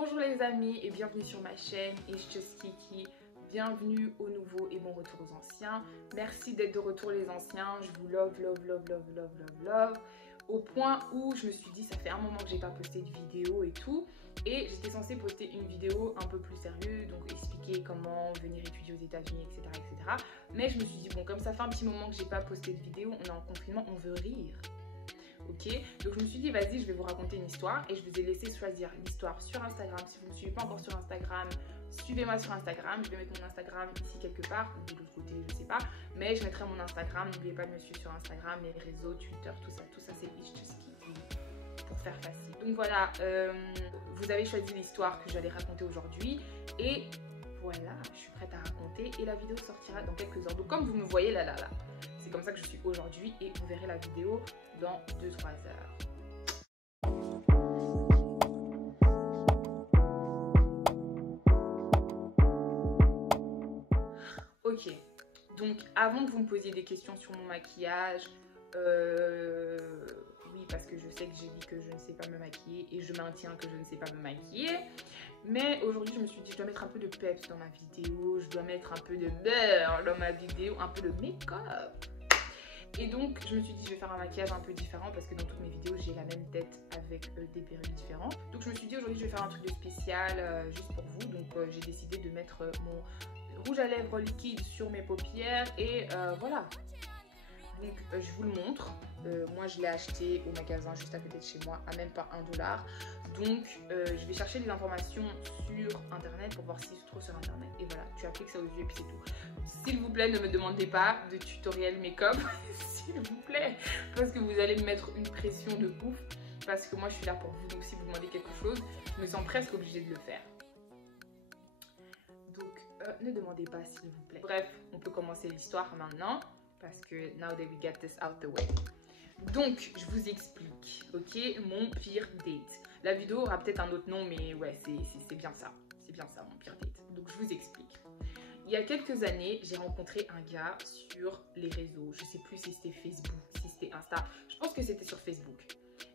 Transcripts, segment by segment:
Bonjour les amis et bienvenue sur ma chaîne It's Just Kiki. Bienvenue aux nouveaux et bon retour aux anciens. Merci d'être de retour les anciens. Je vous love. Au point où je me suis dit ça fait un moment que j'ai pas posté de vidéo et tout. Et j'étais censée poster une vidéo un peu plus sérieuse, donc expliquer comment venir étudier aux États-Unis, etc. Mais je me suis dit bon, comme ça fait un petit moment que j'ai pas posté de vidéo, on est en confinement, on veut rire. Ok, donc je me suis dit vas-y, je vais vous raconter une histoire et je vous ai laissé choisir l'histoire sur Instagram. Si vous ne me suivez pas encore sur Instagram, suivez-moi sur Instagram. Je vais mettre mon Instagram ici quelque part ou de l'autre côté, je sais pas, mais je mettrai mon Instagram. N'oubliez pas de me suivre sur Instagram, les réseaux, Twitter, tout ça c'est It's Just Kiki pour faire facile. Donc voilà, vous avez choisi l'histoire que j'allais raconter aujourd'hui et voilà, je suis prête à raconter et la vidéo sortira dans quelques heures. Donc comme vous me voyez là, c'est comme ça que je suis aujourd'hui et vous verrez la vidéo dans 2-3 heures. Ok, donc avant que vous me posiez des questions sur mon maquillage, oui, parce que je sais que j'ai dit que je ne sais pas me maquiller et je maintiens que je ne sais pas me maquiller. Mais aujourd'hui, je me suis dit, je dois mettre un peu de peps dans ma vidéo, je dois mettre un peu de beurre dans ma vidéo, un peu de make-up. Et donc, je me suis dit, je vais faire un maquillage un peu différent parce que dans toutes mes vidéos, j'ai la même tête avec des perruques différentes. Donc, je me suis dit, aujourd'hui, je vais faire un truc de spécial juste pour vous. Donc, j'ai décidé de mettre mon rouge à lèvres liquide sur mes paupières et voilà. Donc je vous le montre, moi je l'ai acheté au magasin juste à côté de chez moi à même pas $1. Donc je vais chercher des informations sur internet pour voir si je trouve sur internet. Et voilà, tu appliques ça aux yeux et puis c'est tout. S'il vous plaît, ne me demandez pas de tutoriel make-up, s'il vous plaît, parce que vous allez me mettre une pression de ouf. Parce que moi je suis là pour vous, donc si vous demandez quelque chose, je me sens presque obligée de le faire. Donc ne demandez pas s'il vous plaît. Bref, on peut commencer l'histoire maintenant. Parce que now that we get this out the way. Donc, je vous explique, ok, mon pire date. La vidéo aura peut-être un autre nom, mais ouais, c'est bien ça. C'est bien ça, mon pire date. Donc, je vous explique. Il y a quelques années, j'ai rencontré un gars sur les réseaux. Je sais plus si c'était Facebook, si c'était Insta. Je pense que c'était sur Facebook.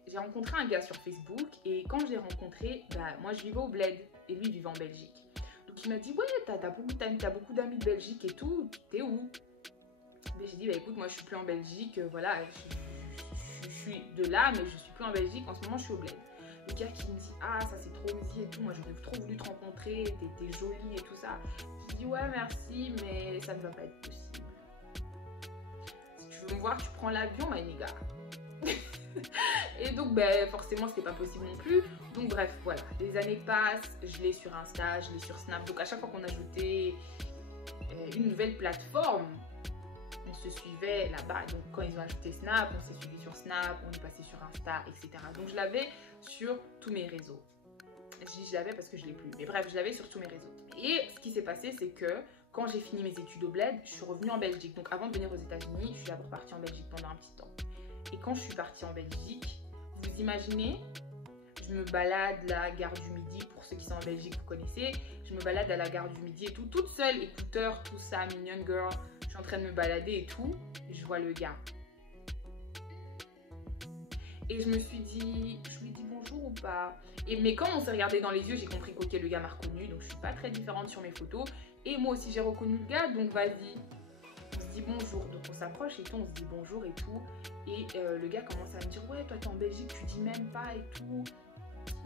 J'ai rencontré un gars sur Facebook et quand je l'ai rencontré, bah, moi, je vivais au Bled et lui, il vivait en Belgique. Donc, il m'a dit, ouais, t'as beaucoup d'amis de Belgique et tout, t'es où? J'ai dit bah écoute, moi je suis plus en Belgique, voilà, je suis de là mais je suis plus en Belgique, en ce moment je suis au Bled. Le gars qui me dit ah ça c'est trop easy et tout, moi j'aurais trop voulu te rencontrer, t'es jolie et tout ça. Je dis ouais merci mais ça ne va pas être possible. Si tu veux me voir tu prends l'avion my nigga. Et donc ben forcément c'était pas possible non plus. Donc bref voilà, les années passent, je l'ai sur Insta, je l'ai sur Snap. Donc à chaque fois qu'on ajoutait une nouvelle plateforme, on se suivait là-bas. Donc quand ils ont ajouté Snap, on s'est suivi sur Snap, on est passé sur Insta, etc. Donc je l'avais sur tous mes réseaux. Je dis je l'avais parce que je l'ai plus. Mais bref, je l'avais sur tous mes réseaux. Et ce qui s'est passé, c'est que quand j'ai fini mes études au Bled, je suis revenue en Belgique. Donc avant de venir aux États-Unis, je suis d'abord partie en Belgique pendant un petit temps. Et quand je suis partie en Belgique, vous imaginez, je me balade la gare du Midi. Pour ceux qui sont en Belgique, vous connaissez. Je me balade à la gare du Midi et tout, toute seule, écouteurs, tout ça, Minion Girl. Je suis en train de me balader et tout, et je vois le gars. Et je me suis dit, je lui ai dit bonjour ou pas. Mais quand on s'est regardé dans les yeux, j'ai compris qu'ok, le gars m'a reconnu, donc je suis pas très différente sur mes photos. Et moi aussi j'ai reconnu le gars, donc vas-y. On se dit bonjour, donc on s'approche et tout, on se dit bonjour et tout. Et le gars commence à me dire, ouais toi t'es en Belgique, tu dis même pas et tout.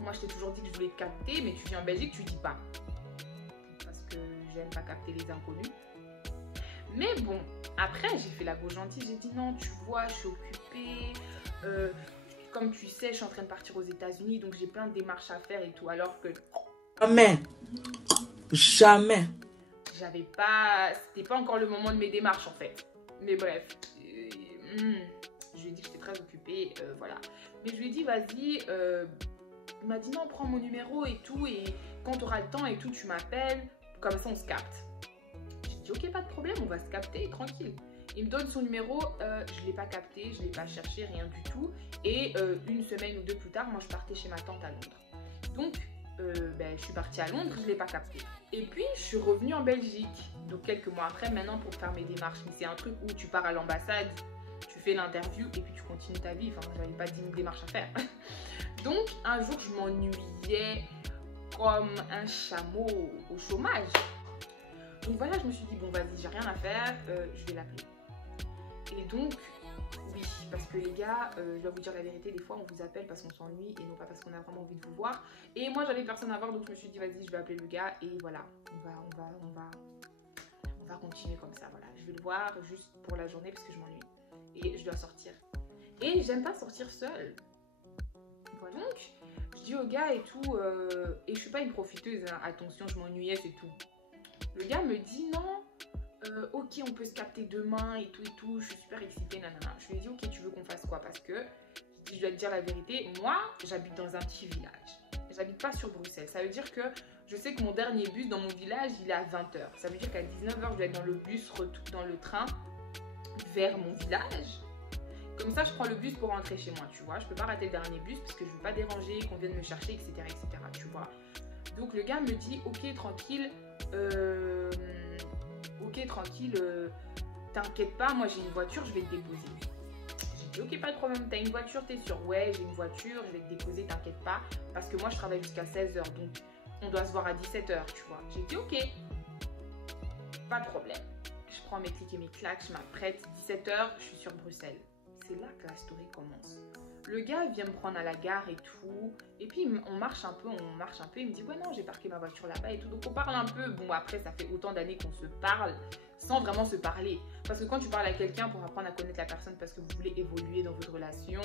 Moi je t'ai toujours dit que je voulais te capter, mais tu viens en Belgique, tu dis pas. Parce que j'aime pas capter les inconnus. Mais bon, après j'ai fait la go gentille, j'ai dit non, tu vois, je suis occupée, comme tu sais, je suis en train de partir aux États-Unis, donc j'ai plein de démarches à faire et tout, alors que jamais, j'avais pas, c'était pas encore le moment de mes démarches en fait. Mais bref, je lui ai dit que j'étais très occupée, voilà. Mais je lui ai dit vas-y, il m'a dit non, prends mon numéro et tout, et quand tu auras le temps et tout, tu m'appelles, comme ça on se capte. Ok, pas de problème, on va se capter, tranquille. Il me donne son numéro, je ne l'ai pas capté, je ne l'ai pas cherché, rien du tout. Et une semaine ou deux plus tard, moi je partais chez ma tante à Londres. Donc, je suis partie à Londres, je ne l'ai pas capté. Et puis, je suis revenue en Belgique. Donc, quelques mois après, maintenant, pour faire mes démarches. Mais c'est un truc où tu pars à l'ambassade, tu fais l'interview et puis tu continues ta vie. Enfin, j'avais pas 10 000 démarches à faire. Donc, un jour, je m'ennuyais comme un chameau au chômage. Donc voilà, je me suis dit, bon vas-y, j'ai rien à faire, je vais l'appeler. Et donc, oui, parce que les gars, je dois vous dire la vérité, des fois on vous appelle parce qu'on s'ennuie et non pas parce qu'on a vraiment envie de vous voir. Et moi j'avais personne à voir, donc je me suis dit, vas-y, je vais appeler le gars et voilà, on va continuer comme ça, voilà. Je vais le voir juste pour la journée parce que je m'ennuie et je dois sortir. Et j'aime pas sortir seule. Voilà. Donc, je dis au gars et tout, et je suis pas une profiteuse, hein, attention, je m'ennuyais, c'est tout. Le gars me dit non, ok, on peut se capter demain et tout, je suis super excitée, nanana. Je lui ai dit, ok, tu veux qu'on fasse quoi? Parce que, je dois te dire la vérité, moi, j'habite dans un petit village. J'habite pas sur Bruxelles. Ça veut dire que je sais que mon dernier bus dans mon village, il est à 20h. Ça veut dire qu'à 19h, je dois être dans le bus, dans le train, vers mon village. Comme ça, je prends le bus pour rentrer chez moi, tu vois. Je peux pas rater le dernier bus parce que je veux pas déranger, qu'on vienne me chercher, etc., tu vois. Donc, le gars me dit, ok, tranquille, t'inquiète pas, moi j'ai une voiture, je vais te déposer. J'ai dit ok, pas de problème, t'as une voiture, t'es sûr? Ouais, j'ai une voiture, je vais te déposer, t'inquiète pas, parce que moi je travaille jusqu'à 16h, donc on doit se voir à 17h, tu vois. J'ai dit ok, pas de problème. Je prends mes clics et mes claques, je m'apprête, 17h, je suis sur Bruxelles. C'est là que la story commence. Le gars vient me prendre à la gare et tout, et puis on marche un peu, il me dit ouais non, j'ai parqué ma voiture là-bas et tout, donc on parle un peu. Bon, après ça fait autant d'années qu'on se parle sans vraiment se parler, parce que quand tu parles à quelqu'un pour apprendre à connaître la personne parce que vous voulez évoluer dans votre relation,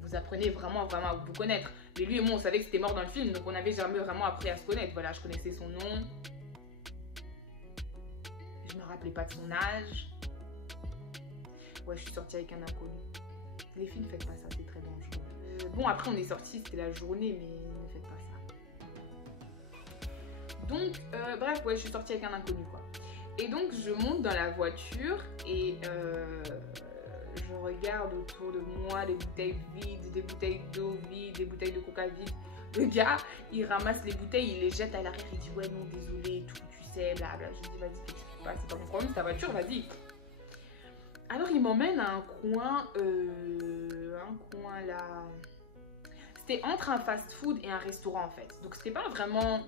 vous apprenez vraiment à vous connaître. Mais lui et moi on savait que c'était mort dans le film, donc on n'avait jamais vraiment appris à se connaître. Voilà, je connaissais son nom, je me rappelais pas de son âge. Ouais, je suis sortie avec un inconnu. Les filles, ne faites pas ça, c'est très dangereux. Bon, après, on est sortis, c'était la journée, mais ne faites pas ça. Donc, bref, ouais, je suis sortie avec un inconnu, quoi. Et donc, je monte dans la voiture et je regarde autour de moi des bouteilles vides, des bouteilles d'eau vides, des bouteilles de coca vides. Le gars, il ramasse les bouteilles, il les jette à l'arrière, il dit ouais, non, désolé, tout, tu sais, blabla. Je dis, vas-y, c'est pas mon problème, c'est ta voiture, vas-y. Alors il m'emmène à un coin là. C'était entre un fast-food et un restaurant en fait. Donc c'était pas vraiment,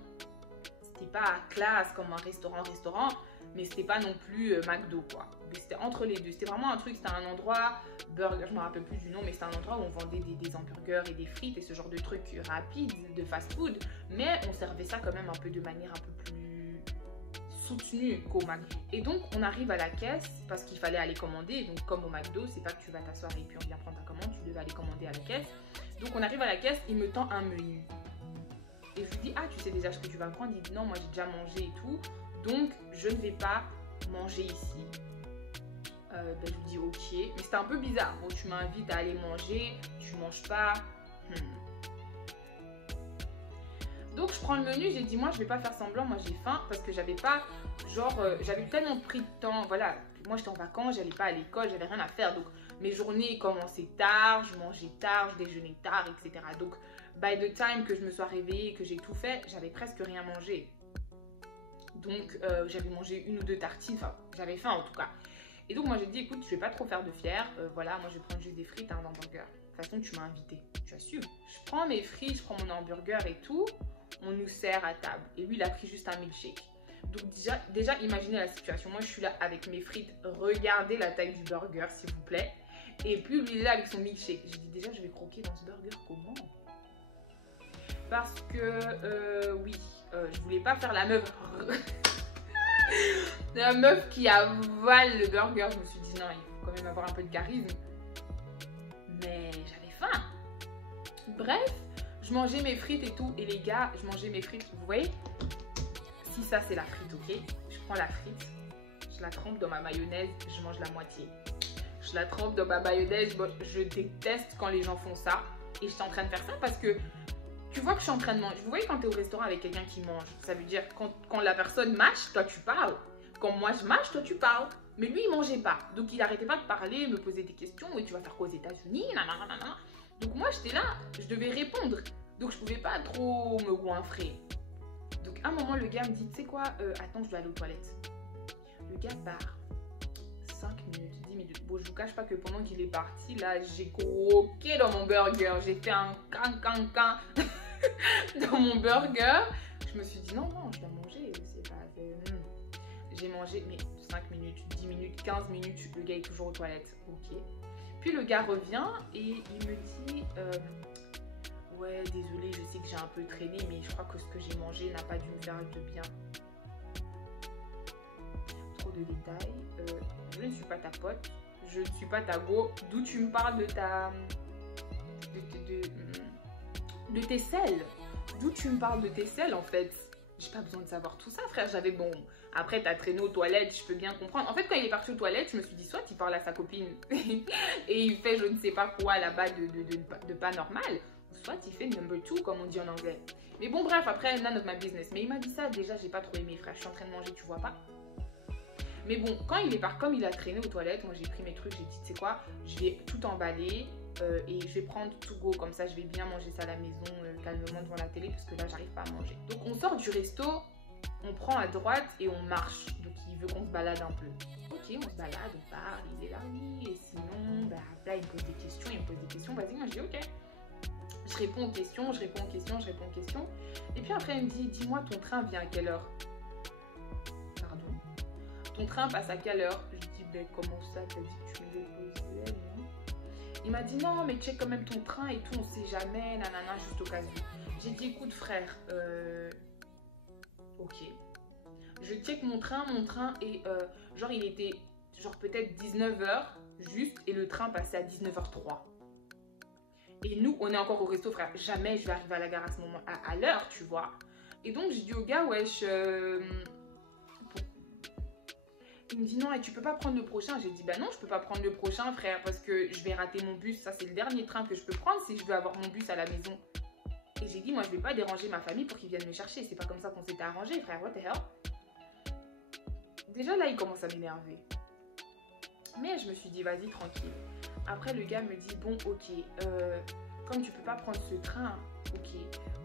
c'était pas à classe comme un restaurant, mais c'était pas non plus McDo quoi. Mais c'était entre les deux. C'était vraiment un truc, c'était un endroit burger, je me rappelle plus du nom, mais c'était un endroit où on vendait des hamburgers et des frites et ce genre de trucs rapides de fast-food. Mais on servait ça quand même un peu de manière un peu plus soutenu qu'au McDo. Et donc on arrive à la caisse parce qu'il fallait aller commander. Donc comme au McDo, c'est pas que tu vas t'asseoir et puis on vient prendre ta commande, tu devais aller commander à la caisse. Donc on arrive à la caisse, il me tend un menu. Et je lui dis ah, tu sais déjà ce que tu vas me prendre? Il dit non, moi j'ai déjà mangé et tout, donc je ne vais pas manger ici. Ben, je lui dis ok, mais c'était un peu bizarre. Bon, tu m'invites à aller manger, tu manges pas. Donc je prends le menu, j'ai dit moi je vais pas faire semblant, moi j'ai faim parce que j'avais pas, j'avais tellement pris de temps, voilà, moi j'étais en vacances, j'allais pas à l'école, j'avais rien à faire, donc mes journées commençaient tard, je mangeais tard, je déjeunais tard, etc. Donc by the time que je me sois réveillée, que j'ai tout fait, j'avais presque rien mangé. Donc j'avais mangé 1 ou 2 tartines, enfin j'avais faim en tout cas. Et donc moi j'ai dit écoute, je vais pas trop faire de fier, voilà, moi je vais prendre juste des frites, un hamburger. De toute façon tu m'as invité, tu assumes. Je prends mes frites, je prends mon hamburger et tout. On nous sert à table. Et lui, il a pris juste un milkshake. Donc déjà, imaginez la situation. Moi, je suis là avec mes frites. Regardez la taille du burger, s'il vous plaît. Et puis, lui, il est là avec son milkshake. J'ai dit déjà, je vais croquer dans ce burger comment? Parce que, oui, je voulais pas faire la meuf... la meuf qui avale le burger. Je me suis dit, non, il faut quand même avoir un peu de charisme. Mais j'avais faim. Bref. Je mangeais mes frites et tout. Et les gars, je mangeais mes frites. Vous voyez? Si ça, c'est la frite, ok? Je prends la frite. Je la trempe dans ma mayonnaise. Je mange la moitié. Je la trempe dans ma mayonnaise. Bon, je déteste quand les gens font ça. Et je suis en train de faire ça parce que tu vois que je suis en train de manger. Vous voyez quand tu es au restaurant avec quelqu'un qui mange? Ça veut dire quand la personne mâche, toi tu parles. Quand moi je mâche, toi tu parles. Mais lui, il mangeait pas. Donc il arrêtait pas de parler, me poser des questions. Et tu vas faire quoi aux États-Unis? Donc moi j'étais là, je devais répondre. Donc je pouvais pas trop me goinfrer. Donc à un moment le gars me dit, tu sais quoi, attends, je dois aller aux toilettes. Le gars part. 5 minutes, 10 minutes. Bon, je vous cache pas que pendant qu'il est parti, là, j'ai croqué dans mon burger. J'ai fait un can dans mon burger. Je Je me suis dit, non, je dois manger. C'est pas... J'ai mangé, mais 5 minutes, 10 minutes, 15 minutes, le gars est toujours aux toilettes. Ok. Puis le gars revient et il me dit, ouais, désolé, je sais que j'ai un peu traîné, mais je crois que ce que j'ai mangé n'a pas dû me faire de bien. Trop de détails. Je ne suis pas ta pote, je ne suis pas ta go. D'où tu me parles de ta... de tes selles. D'où tu me parles de tes selles, en fait. J'ai pas besoin de savoir tout ça, frère. J'avais bon... Après, t'as traîné aux toilettes, je peux bien comprendre. En fait, quand il est parti aux toilettes, je me suis dit, soit il parle à sa copine et il fait je ne sais pas quoi là-bas de pas normal, soit il fait number two, comme on dit en anglais. Mais bon, bref, après, none of my business. Mais il m'a dit ça, déjà, j'ai pas trop aimé, frère. Je suis en train de manger, tu vois pas. Mais bon, quand il est parti, comme il a traîné aux toilettes, moi, j'ai pris mes trucs, j'ai dit, tu sais quoi, je vais tout emballer et je vais prendre to go, comme ça, je vais bien manger ça à la maison, calmement devant la télé, parce que là, j'arrive pas à manger. Donc, on sort du resto. On prend à droite et on marche. Donc, il veut qu'on se balade un peu. Ok, on se balade, on part. Il est là, oui. Et sinon, bah, là, il me pose des questions. Vas-y, moi, je dis ok. Je réponds aux questions. Et puis après, il me dit, dis-moi, ton train vient à quelle heure? Pardon. Ton train passe à quelle heure? Je dis, ben, comment ça? T'as dit que tu me déposais, non? Il m'a dit, non, mais check quand même ton train et tout, on sait jamais, nanana, juste au cas où. J'ai dit, écoute, frère, ok. Je check mon train et genre il était genre peut-être 19h juste et le train passait à 19h03. Et nous, on est encore au resto, frère. Jamais je vais arriver à la gare à ce moment, à l'heure, tu vois. Et donc, j'ai dit au gars, wesh, il me dit non, et tu peux pas prendre le prochain. J'ai dit, bah non, je peux pas prendre le prochain, frère, parce que je vais rater mon bus. Ça, c'est le dernier train que je peux prendre si je veux avoir mon bus à la maison. Et j'ai dit, moi, je vais pas déranger ma famille pour qu'ils viennent me chercher. C'est pas comme ça qu'on s'était arrangé, frère. What the hell? Déjà, là, il commence à m'énerver. Mais je me suis dit, vas-y, tranquille. Après, le gars me dit, bon, ok, comme tu peux pas prendre ce train, ok,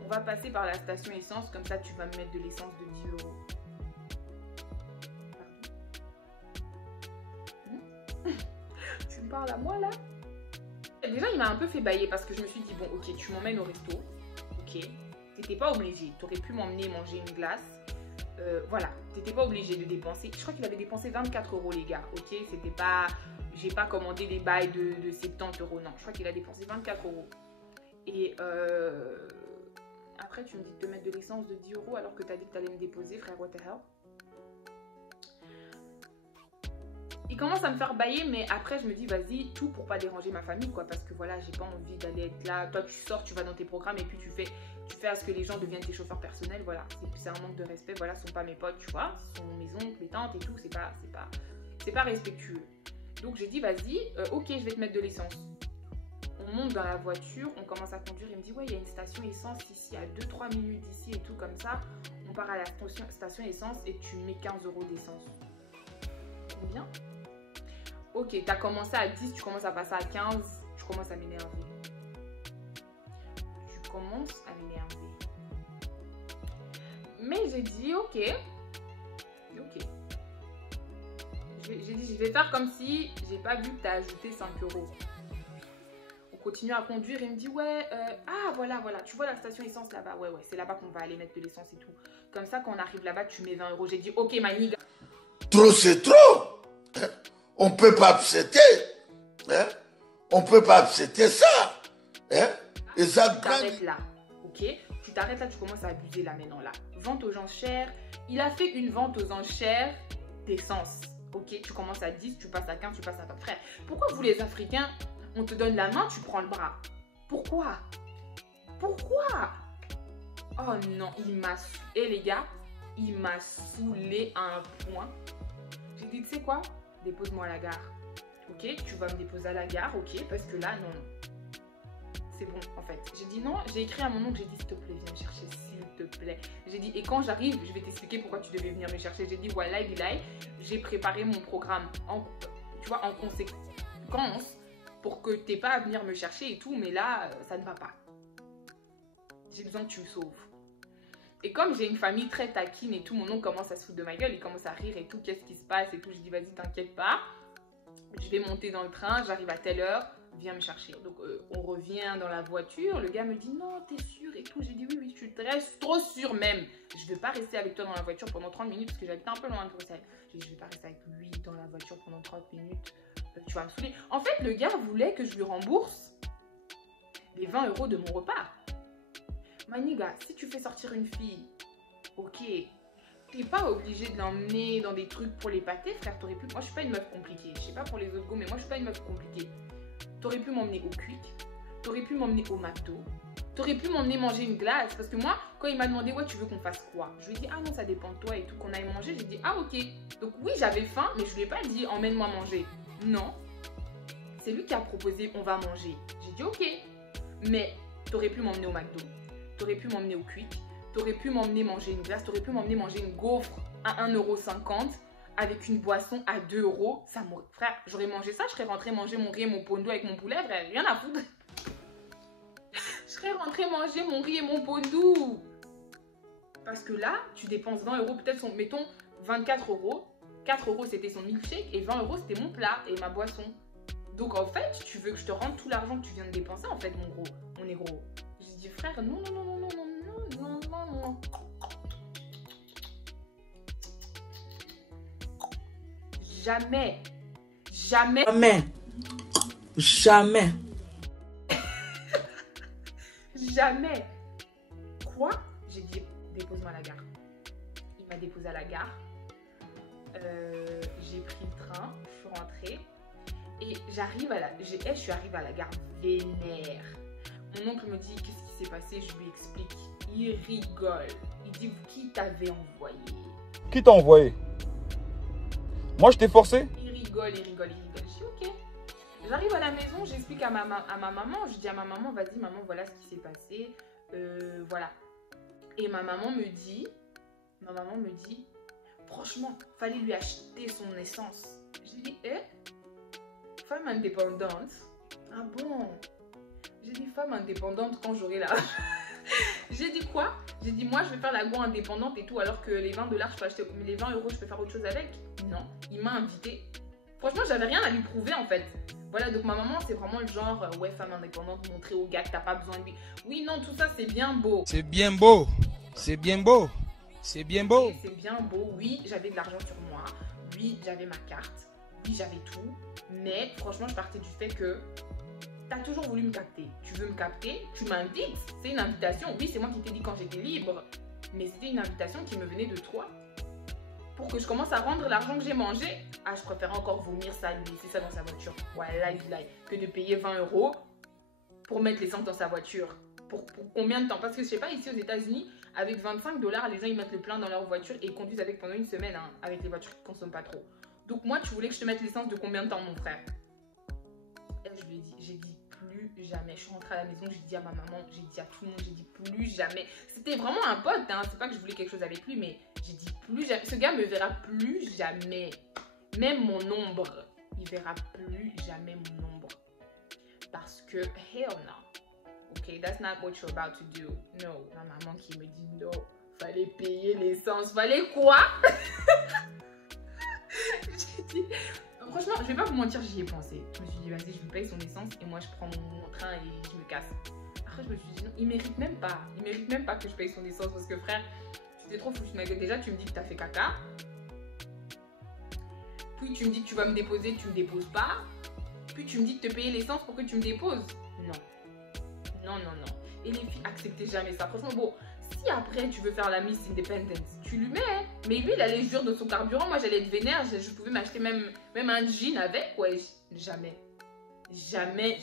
on va passer par la station essence. Comme ça, tu vas me mettre de l'essence de 10 €. Pardon. Tu me parles à moi, là? Déjà, il m'a un peu fait bailler parce que je me suis dit, bon, ok, tu m'emmènes au resto. Ok, t'étais pas obligé, t'aurais pu m'emmener manger une glace, voilà, t'étais pas obligé de dépenser, je crois qu'il avait dépensé 24 € les gars, ok, c'était pas, j'ai pas commandé des bails de 70 €, non, je crois qu'il a dépensé 24 €, et après tu me dis de te mettre de l'essence de 10 € alors que t'as dit que t'allais me déposer, frère, what the hell? Il commence à me faire bailler, mais après je me dis vas-y, tout pour pas déranger ma famille, quoi, parce que voilà, j'ai pas envie d'aller être là. Toi tu sors, tu vas dans tes programmes et puis tu fais à ce que les gens deviennent tes chauffeurs personnels, voilà. C'est un manque de respect, voilà, ce sont pas mes potes, tu vois, ce sont mes oncles, mes tantes et tout, c'est pas respectueux. Donc j'ai dit vas-y, ok, je vais te mettre de l'essence. On monte dans la voiture, on commence à conduire, il me dit ouais, il y a une station essence ici à 2-3 minutes d'ici et tout comme ça. On part à la station essence et tu mets 15 € d'essence. Combien? Ok, t'as commencé à 10, tu commences à passer à 15, tu commences à m'énerver. Mais j'ai dit ok. J'ai dit je vais faire comme si j'ai pas vu que t'as ajouté 5 €. On continue à conduire, il me dit ouais, ah voilà, tu vois la station essence là-bas, ouais, c'est là-bas qu'on va aller mettre de l'essence et tout. Comme ça, quand on arrive là-bas, tu mets 20 €. J'ai dit ok, ma nigga. Trop, c'est trop. On peut pas accepter. Hein? On peut pas accepter ça. Hein? Et ça tu t'arrêtes là. Ok? Tu t'arrêtes là, tu commences à abuser là maintenant là. Vente aux enchères. Il a fait une vente aux enchères d'essence. Ok? Tu commences à 10, tu passes à 15, tu passes à 20. Frère, pourquoi vous les Africains, on te donne la main, tu prends le bras? Pourquoi? Oh non, il m'a... Et les gars, il m'a saoulé à un point. J'ai dit, tu sais quoi? Dépose-moi à la gare. Ok, tu vas me déposer à la gare, ok, parce que là, non. C'est bon, en fait. J'ai dit non, j'ai écrit à mon oncle, j'ai dit, s'il te plaît, viens me chercher, s'il te plaît. J'ai dit, et quand j'arrive, je vais t'expliquer pourquoi tu devais venir me chercher. J'ai dit, voilà, j'ai préparé mon programme, tu vois, en conséquence, pour que tu n'aies pas à venir me chercher et tout, mais là, ça ne va pas. J'ai besoin que tu me sauves. Et comme j'ai une famille très taquine et tout, mon oncle commence à se foutre de ma gueule, il commence à rire et tout, qu'est-ce qui se passe et tout. Je dis, vas-y, t'inquiète pas, je vais monter dans le train, j'arrive à telle heure, viens me chercher. Donc on revient dans la voiture, le gars me dit non, t'es sûr et tout. J'ai dit oui, je suis trop sûre même. Je vais pas rester avec toi dans la voiture pendant 30 minutes parce que j'habite un peu loin de Bruxelles. J'ai dit je vais pas rester avec lui dans la voiture pendant 30 minutes. Tu vas me saouler. En fait, le gars voulait que je lui rembourse les 20 € de mon repas. Maniga, si tu fais sortir une fille, ok, t'es pas obligé de l'emmener dans des trucs pour les pâtés, frère. T'aurais pu. Moi, je suis pas une meuf compliquée. Je sais pas pour les autres go, mais moi, je suis pas une meuf compliquée. T'aurais pu m'emmener au Quick. T'aurais pu m'emmener au McDo. T'aurais pu m'emmener manger une glace. Parce que moi, quand il m'a demandé, ouais, tu veux qu'on fasse quoi? Je lui ai dit, ah non, ça dépend de toi et tout, qu'on aille manger. J'ai dit, ah ok. Donc oui, j'avais faim, mais je lui ai pas dit, emmène-moi manger. Non. C'est lui qui a proposé, on va manger. J'ai dit, ok. Mais t'aurais pu m'emmener au McDo. T'aurais pu m'emmener au Quick. T'aurais pu m'emmener manger une glace, t'aurais pu m'emmener manger une gaufre à 1,50 € avec une boisson à 2 €. Ça m'aurait... Frère, j'aurais mangé ça, je serais rentrée manger mon riz et mon pondo avec mon poulet, frère, rien à foutre. Je serais rentrée manger mon riz et mon pondo. Parce que là, tu dépenses 20 €, peut-être, mettons 24 €. 4 € c'était son milkshake et 20 € c'était mon plat et ma boisson. Donc en fait, tu veux que je te rende tout l'argent que tu viens de dépenser en fait, mon négro. J'ai dit frère, non. Jamais. Jamais. Quoi? J'ai dit, dépose-moi à la gare. Il m'a déposé à la gare. J'ai pris le train, je suis rentrée. Et j'arrive à la... Je suis arrivée à la gare vénère. Mon oncle me dit, qu'est-ce qui s'est passé? Je lui explique. Il rigole. Il dit, qui t'avait envoyé? Qui t'a envoyé? Moi, je t'ai forcé? Il rigole. Je dis, ok. J'arrive à la maison, j'explique à ma maman. Je dis à ma maman, vas-y, maman, voilà ce qui s'est passé. Voilà. Et ma maman me dit, franchement, fallait lui acheter son essence. Je dis, femme indépendante? Ah bon? J'ai dit femme indépendante quand j'aurai l'argent. J'ai dit quoi? J'ai dit moi je vais faire la go indépendante et tout alors que les 20 $, je peux acheter, mais les 20 € je peux faire autre chose avec. Non, il m'a invité. Franchement, j'avais rien à lui prouver en fait. Voilà, donc ma maman c'est vraiment le genre ouais, femme indépendante, montrer au gars que t'as pas besoin de lui. Oui, non, tout ça c'est bien beau. C'est bien beau. C'est bien beau. C'est bien beau. C'est bien beau. Oui, j'avais de l'argent sur moi. Oui, j'avais ma carte. Oui, j'avais tout. Mais franchement, je partais du fait que t'as toujours voulu me capter. Tu veux me capter, tu m'invites. C'est une invitation. Oui, c'est moi qui t'ai dit quand j'étais libre. Mais c'était une invitation qui me venait de toi. Pour que je commence à rendre l'argent que j'ai mangé. Ah, je préfère encore vomir ça, lui laisser ça dans sa voiture. Voilà, que de payer 20 € pour mettre l'essence dans sa voiture. Pour combien de temps? Parce que je sais pas, ici aux États-Unis, avec 25 $, les gens ils mettent le plein dans leur voiture et ils conduisent avec pendant une semaine, hein, avec les voitures qui ne consomment pas trop. Donc moi, tu voulais que je te mette l'essence de combien de temps, mon frère? Et je lui ai dit, j'ai dit plus jamais. Je suis rentrée à la maison, j'ai dit à ma maman, j'ai dit à tout le monde, j'ai dit plus jamais. C'était vraiment un pote, hein, c'est pas que je voulais quelque chose avec lui, mais j'ai dit plus jamais. Ce gars me verra plus jamais. Même mon ombre, il verra plus jamais mon ombre. Parce que, hell no. Ok, that's not what you're about to do. No, ma maman qui me dit non, fallait payer l'essence. Fallait quoi? J'ai dit, franchement, je vais pas vous mentir, j'y ai pensé. Je me suis dit, vas-y, je lui paye son essence et moi je prends mon train et je me casse. Après, je me suis dit, non, il mérite même pas. Il mérite même pas que je paye son essence parce que frère, tu t'es trop foutu de ma gueule. Déjà, tu me dis que t'as fait caca. Puis tu me dis que tu vas me déposer, tu me déposes pas. Puis tu me dis de te payer l'essence pour que tu me déposes. Non. Non. Et les filles, acceptez jamais ça. Franchement, bon, si après tu veux faire la Miss Independence, tu lui mets. Mais lui, il allait jure de son carburant. Moi, j'allais être vénère. Je pouvais m'acheter même un jean avec. Ouais, jamais. Jamais.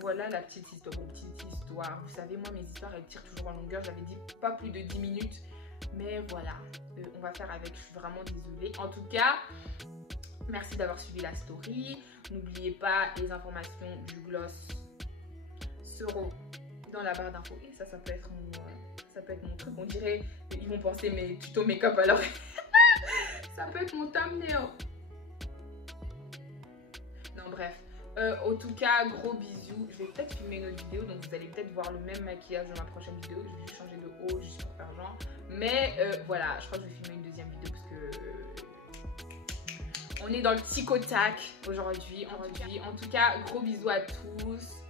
Voilà la petite histoire. Vous savez, moi, mes histoires, elles tirent toujours en longueur. J'avais dit pas plus de 10 minutes. Mais voilà, on va faire avec. Je suis vraiment désolée. En tout cas, merci d'avoir suivi la story. N'oubliez pas, les informations du gloss seront dans la barre d'infos. Et ça peut être mon truc. On dirait, ils vont penser mes tutos make-up alors. Ça peut être mon thumbnail. Non, bref. En tout cas, gros bisous. Je vais peut-être filmer une autre vidéo, donc vous allez peut-être voir le même maquillage dans ma prochaine vidéo. Je vais juste changer de haut, juste pour faire genre. Mais voilà, je crois que je vais filmer une deuxième vidéo parce que On est dans le tic au tac aujourd'hui. En tout cas, gros bisous à tous.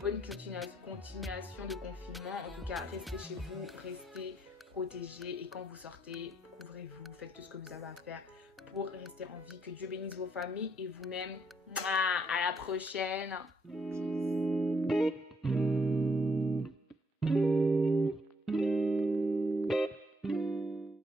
Bonne continuation de confinement. En tout cas, restez chez vous, restez protégés. Et quand vous sortez, couvrez-vous, faites tout ce que vous avez à faire pour rester en vie. Que Dieu bénisse vos familles et vous-même. À la prochaine.